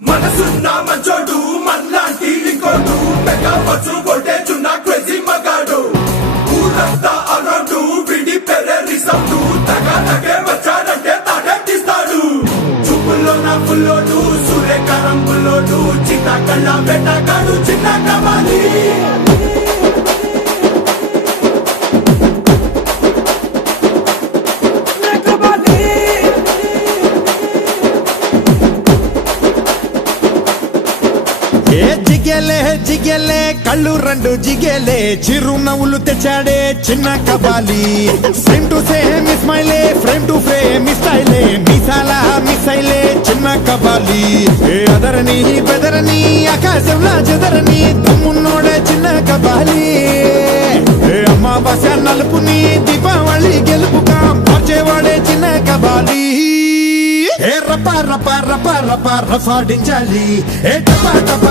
మనసున్న మంచోడు మనలాంటి ఇంకోడు మెగా పచ్చు కొట్టేచున్న క్రేజీ మగాడు ఊరంతా అరౌండ్ విడి పెర్రెరి సౌండ్ తగే వచ్చాడంటే తాడెట్టిస్తాడు చూపుల్లో నా పుల్లోడు సూర్యకారం పుల్లోడు చిన్న కళ్ళ వెట్టగాడు చిన్న కమాలి జిగేలే కళ్ళు రెండు జిగేలే చిరునవ్వులు తెచ్చాడే చిన్న కబాలి సేమ్ టు సేమ్ ఇస్మైలే ఫ్రేమ్ టు ఫ్రేమ్ స్టైలే మిసాలా మిసైలే చిన్న కబాలి అదరని బెదరని ఆకాశంలా చెదరని తమ్మున్నోడే చిన్న కబాలి అమావాస్య నలుపుని దీపావళి గెలుపుగా మార్చేవాడే చిన్న కబాలి రపాడించాలి ఏ టపా